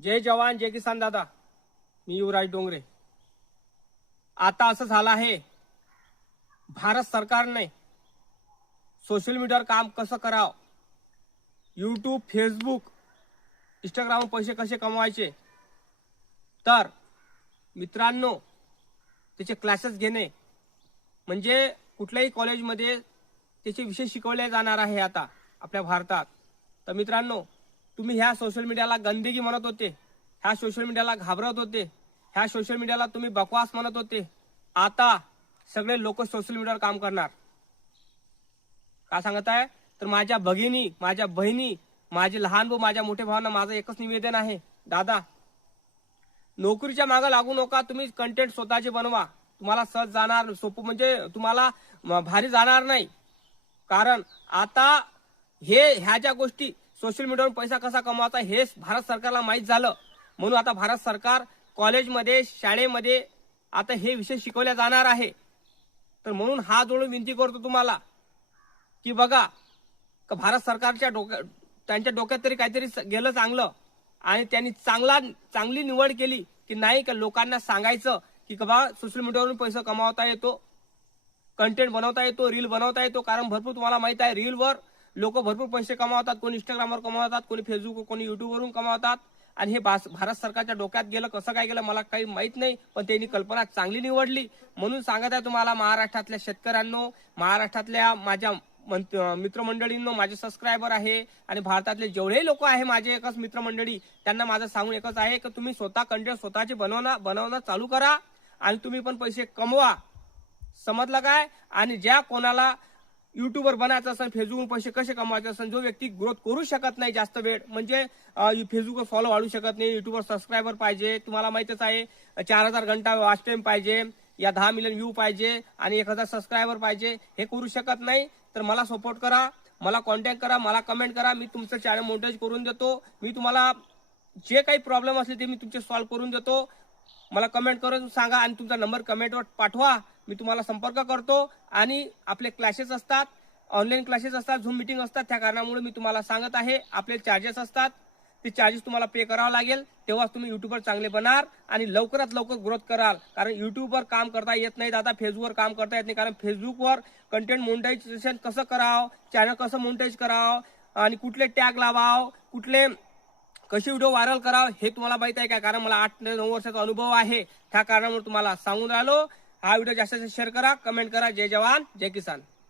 जय जवान जय किसान दादा. मी युवराज डोंगरे. आता असं झालं आहे, भारत सरकारने सोशल मीडियावर काम कसं करावं, यूट्यूब फेसबुक इंस्टाग्राम पैसे कसे कमवायचे, तर मित्रांनो त्याचे क्लासेस घेणे म्हणजे कुठल्याही कॉलेजमध्ये त्याचे विषय शिकवले जाणार आहे आता आपल्या भारतात. तर मित्रांनो, तुम्ही ह्या सोशल मीडियाला गंदगी म्हणत होते, ह्या सोशल मीडियाला घाबरत होते, ह्या सोशल मीडियाला तुम्ही बकवास म्हणत होते. आता सगळे लोक सोशल मीडियावर काम करणार. का सांगत आहे, तर माझ्या भगिनी, माझ्या बहिणी, माझे लहान भाऊ, माझ्या मोठे भावांना माझं एकच निवेदन आहे, दादा नोकरीच्या मागे लागू नका. तुम्ही कंटेंट स्वतःचे बनवा. तुम्हाला सहज जाणार, सोपं म्हणजे तुम्हाला भारी जाणार नाही. कारण आता ह्या ज्या गोष्टी सोशल मीडियावर पैसा कसा कमवायचा हे भारत सरकारला माहीत झालं. म्हणून आता भारत सरकार कॉलेजमध्ये, शाळेमध्ये आता हे विषय शिकवले जाणार आहे. तर म्हणून हात जोडून विनंती करतो तुम्हाला की बघा, भारत सरकारच्या त्यांच्या डोक्यात तरी काहीतरी गेलं चांगलं, आणि त्यांनी चांगली निवड केली की नाही का लोकांना सांगायचं की बघा सोशल मीडियावरून पैसा कमावता येतो, कंटेंट बनवता येतो, रील बनवता येतो. कारण भरपूर तुम्हाला माहित आहे, रीलवर लोक भरपूर पैसे कमावतात. कोणी इंस्टाग्रामवर कमावतात, कोणी फेसबुक, कोणी युट्यूबवरून कमावतात. आणि हे भारत सरकारच्या डोक्यात गेलं, कसं काय गेलं मला काही माहित नाही, पण त्यांनी कल्पना चांगली निवडली. म्हणून सांगत आहे तुम्हाला, महाराष्ट्रातल्या शेतकऱ्यांनो, महाराष्ट्रातल्या माझ्या मित्रमंडळींनो, माझे सबस्क्रायबर आहे आणि भारतातले जेवढे लोक आहे माझे एकच मित्रमंडळी, त्यांना माझं सांगून एकच आहे की तुम्ही स्वतः कंटेंट स्वतःचे बनवणं चालू करा आणि तुम्ही पण पैसे कमवा. समजलं काय? आणि ज्या कोणाला युट्यूबवर बनायचं असेल, फेसबुकवर पैसे कसे कमवायचे असेल, जो व्यक्ती ग्रोथ करू शकत नाही जास्त वेळ, म्हणजे फेसबुकवर फॉलो वाढू शकत नाही, युट्यूबवर सबस्क्रायबर पाहिजे, तुम्हाला माहितच आहे 4000 घंटा वॉच टाइम पाहिजे, या 10 मिलियन व्ह्यू पाहिजे आणि 1000 सबस्क्रायबर पाहिजे, हे करू शकत नाही, तर मला सपोर्ट करा, मला कॉन्टॅक्ट करा, मला कमेंट करा. मी तुमचं चॅनल मोनेटाईज करून देतो. मी तुम्हाला जे काही प्रॉब्लेम असले ते मी तुमचे सॉल्व्ह करून देतो. मला कमेंट करून सांगा आणि तुमचा नंबर कमेंटवर पाठवा. मी तुम्हाला संपर्क करतो. आणि आपले क्लासेस असतात, ऑनलाईन क्लासेस असतात, झूम मीटिंग असतात. त्या कारणामुळे मी तुम्हाला सांगत आहे, आपले चार्जेस असतात, ते चार्जेस तुम्हाला पे करावं लागेल. तेव्हा तुम्ही युट्यूबवर चांगले बनाल आणि लवकरात लवकर ग्रोथ कराल. कारण युट्यूबवर काम करता येत नाही दादा, फेसबुकवर काम करता येत नाही. कारण फेसबुकवर कंटेंट मोनेटायझेशन कसं करावं, चॅनल कसं मोनेटाईज करावं आणि कुठले टॅग लावाव, कुठले कसे व्हिडिओ व्हायरल करावं हे तुम्हाला माहित आहे का? कारण मला 8 ते 9 वर्षाचा अनुभव आहे. त्या कारणामुळे तुम्हाला सांगून राहिलो. हा व्हिडिओ जास्तीत जास्त शेअर करा, कमेंट करा. जय जवान जय किसान.